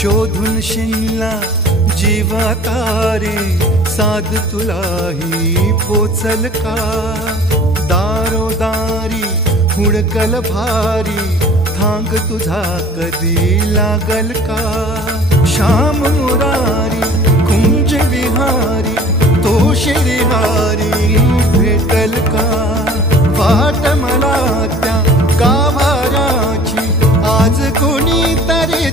शोधून शिनला जीवा तारे, साध तुलाही पोचल का? दारोदारी हुडकल भारी, थांग तुझा कधी लागल का? श्याम मुरारी कुंज विहारी, तो श्रीहारी भेटल का? वाट मला त्या गाभाऱ्याची आज कोणी तरी